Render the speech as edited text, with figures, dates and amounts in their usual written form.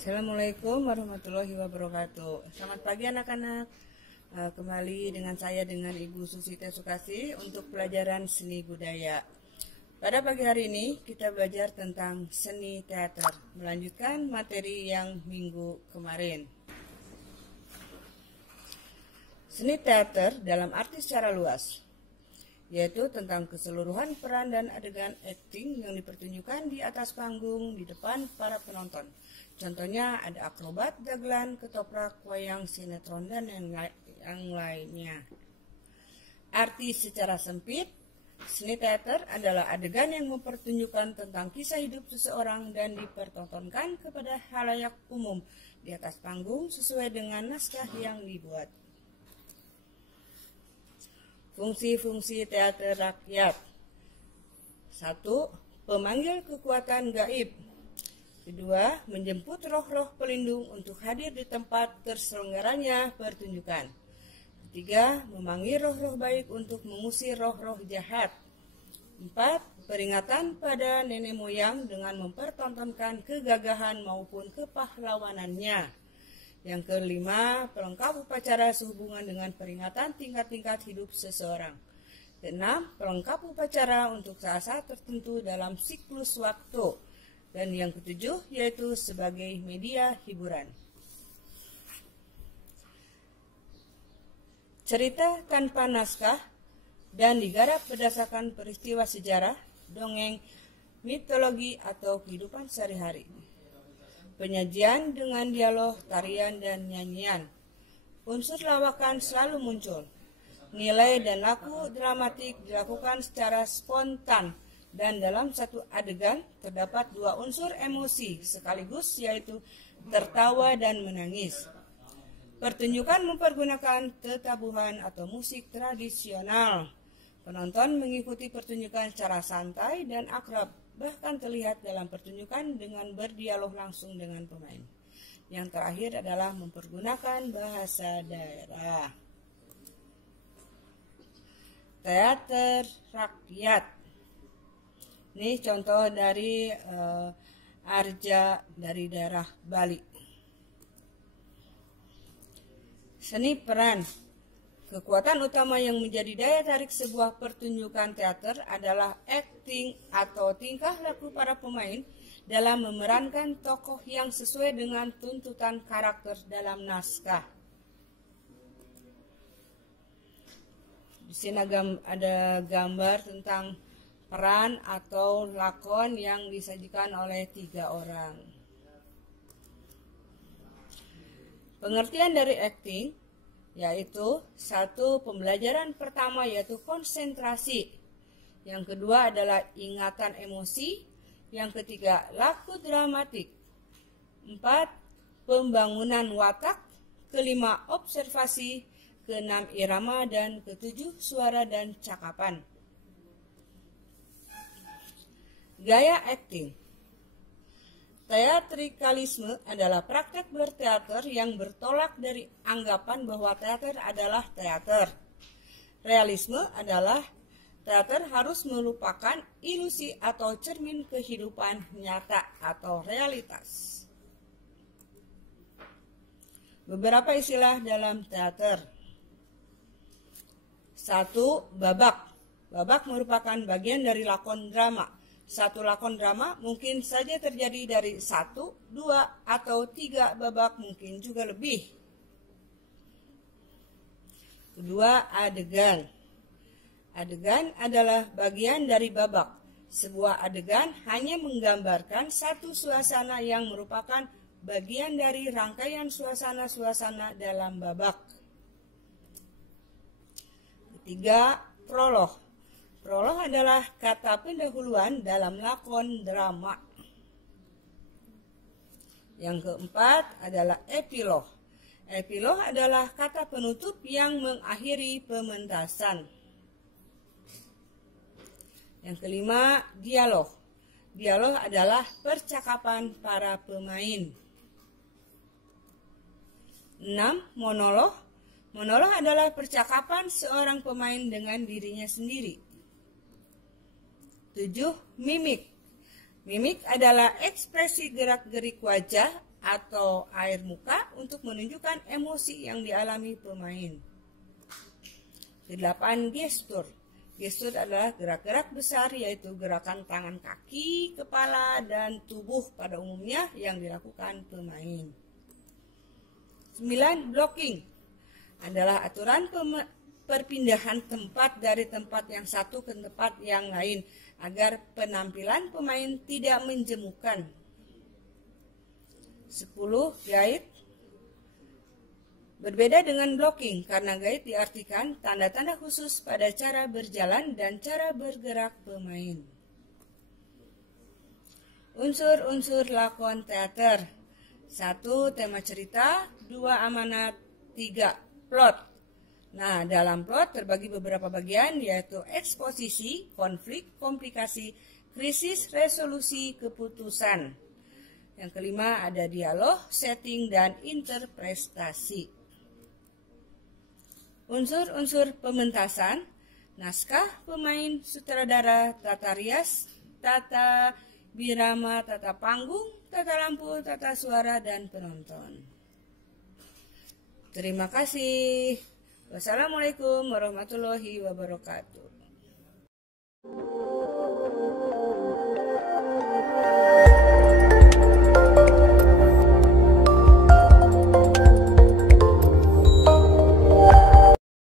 Assalamualaikum warahmatullahi wabarakatuh. Selamat pagi anak-anak. Kembali dengan saya dengan Ibu Susita Sukasih untuk pelajaran seni budaya. Pada pagi hari ini kita belajar tentang seni teater, melanjutkan materi yang minggu kemarin. Seni teater dalam arti secara luas, yaitu tentang keseluruhan peran dan adegan akting yang dipertunjukkan di atas panggung di depan para penonton. Contohnya ada akrobat, dagelan, ketoprak, wayang, sinetron, dan yang lainnya. Arti secara sempit, seni teater adalah adegan yang mempertunjukkan tentang kisah hidup seseorang dan dipertontonkan kepada halayak umum di atas panggung sesuai dengan naskah yang dibuat. Fungsi-fungsi teater rakyat. 1. Pemanggil kekuatan gaib. 2. Menjemput roh-roh pelindung untuk hadir di tempat terselenggaranya pertunjukan. 3. Memanggil roh-roh baik untuk mengusir roh-roh jahat. 4. Peringatan pada nenek moyang dengan mempertontonkan kegagahan maupun kepahlawanannya. Yang kelima, pelengkap upacara sehubungan dengan peringatan tingkat-tingkat hidup seseorang. Keenam, pelengkap upacara untuk saat-saat tertentu dalam siklus waktu. Dan yang ketujuh, yaitu sebagai media hiburan. Cerita tanpa naskah dan digarap berdasarkan peristiwa sejarah, dongeng, mitologi, atau kehidupan sehari-hari. Penyajian dengan dialog, tarian, dan nyanyian. Unsur lawakan selalu muncul. Nilai dan laku dramatik dilakukan secara spontan, dan dalam satu adegan terdapat dua unsur emosi sekaligus, yaitu tertawa dan menangis. Pertunjukan mempergunakan tetabuhan atau musik tradisional. Penonton mengikuti pertunjukan secara santai dan akrab, bahkan terlihat dalam pertunjukan dengan berdialog langsung dengan pemain. Yang terakhir adalah mempergunakan bahasa daerah. Teater rakyat. Ini contoh dari Arja dari daerah Bali. Seni peran. Kekuatan utama yang menjadi daya tarik sebuah pertunjukan teater adalah akting atau tingkah laku para pemain dalam memerankan tokoh yang sesuai dengan tuntutan karakter dalam naskah. Di sini ada gambar tentang peran atau lakon yang disajikan oleh 3 orang. Pengertian dari akting yaitu 1. Pembelajaran pertama yaitu konsentrasi. Yang kedua adalah ingatan emosi. Yang ketiga laku dramatik. 4. Pembangunan watak. Kelima observasi. Keenam irama, dan ketujuh suara dan cakapan. Gaya akting. Teatrikalisme adalah praktek berteater yang bertolak dari anggapan bahwa teater adalah teater. Realisme adalah teater harus melupakan ilusi atau cermin kehidupan nyata atau realitas. Beberapa istilah dalam teater. 1. Babak. Babak merupakan bagian dari lakon drama. Satu lakon drama mungkin saja terjadi dari 1, 2, atau 3 babak, mungkin juga lebih. Kedua, adegan. Adegan adalah bagian dari babak. Sebuah adegan hanya menggambarkan satu suasana yang merupakan bagian dari rangkaian suasana-suasana dalam babak. Ketiga, prolog. Prolog adalah kata pendahuluan dalam lakon drama. Yang keempat adalah epilog. Epilog adalah kata penutup yang mengakhiri pementasan. Yang kelima, dialog. Dialog adalah percakapan para pemain. 6. Monolog. Monolog adalah percakapan seorang pemain dengan dirinya sendiri. 7. Mimik. Mimik adalah ekspresi gerak-gerik wajah atau air muka untuk menunjukkan emosi yang dialami pemain. Kedelapan, gestur. Gestur adalah gerak-gerak besar, yaitu gerakan tangan, kaki, kepala, dan tubuh pada umumnya yang dilakukan pemain. 9. Blocking adalah aturan perpindahan tempat dari tempat yang satu ke tempat yang lain agar penampilan pemain tidak menjemukan. 10. Guide. Berbeda dengan blocking karena guide diartikan tanda-tanda khusus pada cara berjalan dan cara bergerak pemain. Unsur-unsur lakon teater. 1. Tema cerita. 2. Amanat. 3. Plot. Nah, dalam plot terbagi beberapa bagian, yaitu eksposisi, konflik, komplikasi, krisis, resolusi, keputusan. Yang kelima ada dialog, setting, dan interpretasi. Unsur-unsur pementasan, naskah, pemain, sutradara, tata rias, tata birama, tata panggung, tata lampu, tata suara, dan penonton. Terima kasih. Wassalamualaikum warahmatullahi wabarakatuh.